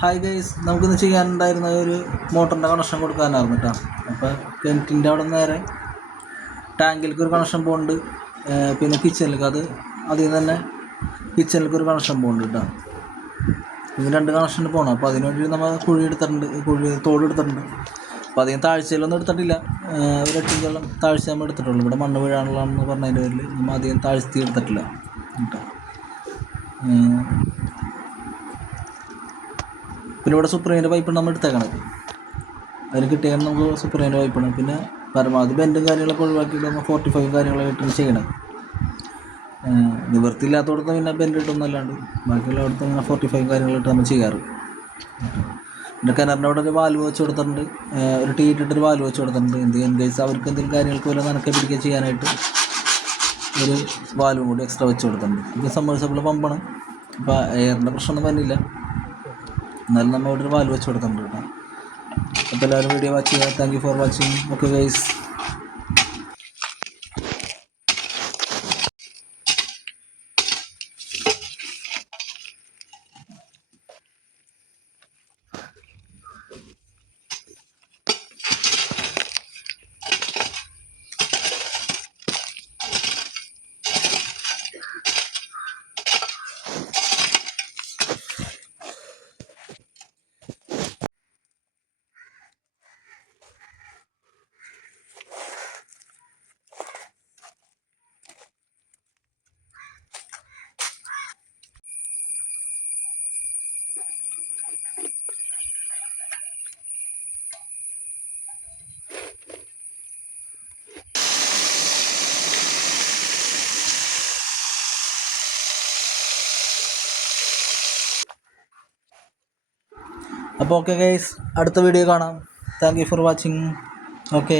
Hi guys, നമുക്കിന്ന് ചെയ്യാനുണ്ടായിരുന്ന ഒരു മോട്ടറിൻ്റെ connection കൊടുക്കാനായിരുന്നു കേട്ടോ. അപ്പോൾ കിണറ്റിൻ്റെ അവിടെ നേരെ ടാങ്കിലേക്ക് ഒരു കണക്ഷൻ പോകുന്നുണ്ട്. പിന്നെ കിച്ചണിലേക്ക് അതിൽ നിന്ന് തന്നെ കിച്ചണിലേക്ക് ഒരു കണക്ഷൻ പോകുന്നുണ്ട് കേട്ടോ. ഇത് 2 കണക്ഷന് പോകണം. അപ്പോൾ അതിനുവേണ്ടി നമ്മൾ കുഴി തോടെടുത്തിട്ടുണ്ട്. അപ്പോൾ അധികം താഴ്ചയിലൊന്നും എടുത്തിട്ടില്ല. ഒരു 8 ഇഞ്ചോളം താഴ്ച നമ്മൾ എടുത്തിട്ടുള്ളൂ. ഇവിടെ മണ്ണ് വീഴാനുള്ളതെന്ന് പറഞ്ഞതിൻ്റെ പേരിൽ നമ്മൾ അധികം താഴ്ത്തി എടുത്തിട്ടില്ല കേട്ടോ. പിന്നെ ഇവിടെ സുപ്രീമിൻ്റെ പൈപ്പാണ് നമ്മൾ എടുത്തേക്കണത്. അതിന് കിട്ടിയാൽ നമുക്ക് സുപ്രീമിൻ്റെ പൈപ്പാണ്. പിന്നെ പരമാവധി ബെൻഡും കാര്യങ്ങളൊക്കെ ഒഴിവാക്കിയിട്ട് നമ്മൾ 45 കാര്യങ്ങളായിട്ടാണ് ചെയ്യണത്. നിവൃത്തിയില്ലാത്തടത്ത് പിന്നെ ബെൻഡ് ഇട്ടൊന്നല്ലാണ്ട് ബാക്കിയുള്ളടത്ത് ഇങ്ങനെ 45 കാര്യങ്ങളായിട്ട് നമ്മൾ ചെയ്യാറ്. പിന്നെ കിണറിൻ്റെ അവിടെ ഒരു വാൽവ് വെച്ച് കൊടുത്തിട്ടുണ്ട്. ഒരു ടീ ഇട്ടിട്ടൊരു വാൽവ് വെച്ച് കൊടുത്തിട്ടുണ്ട്. ഇൻ കേസ് അവർക്ക് എന്തെങ്കിലും കാര്യങ്ങൾക്ക് പോലെ നനക്കെ പിടിക്കുക ചെയ്യാനായിട്ട് ഒരു വാൽവും കൂടി എക്സ്ട്രാ വെച്ച് കൊടുത്തിട്ടുണ്ട്. ഇത് സബ്മേഴ്സിബിൾ പമ്പാണ്. അപ്പോൾ എയറിൻ്റെ പ്രശ്നമൊന്നും വരുന്നില്ല. എന്നാലും നമ്മൾ ഇവിടെ ഒരു വാൽവ് വെച്ച് കൊടുത്തിട്ടുണ്ട് കേട്ടോ. അപ്പോൾ എല്ലാവരും വീഡിയോ വാച്ച് ചെയ്യുക. Thank you for watching. Okay guys. അപ്പോൾ ഓക്കെ ഗൈസ്, അടുത്ത വീഡിയോ കാണാം. Thank you for watching. Okay.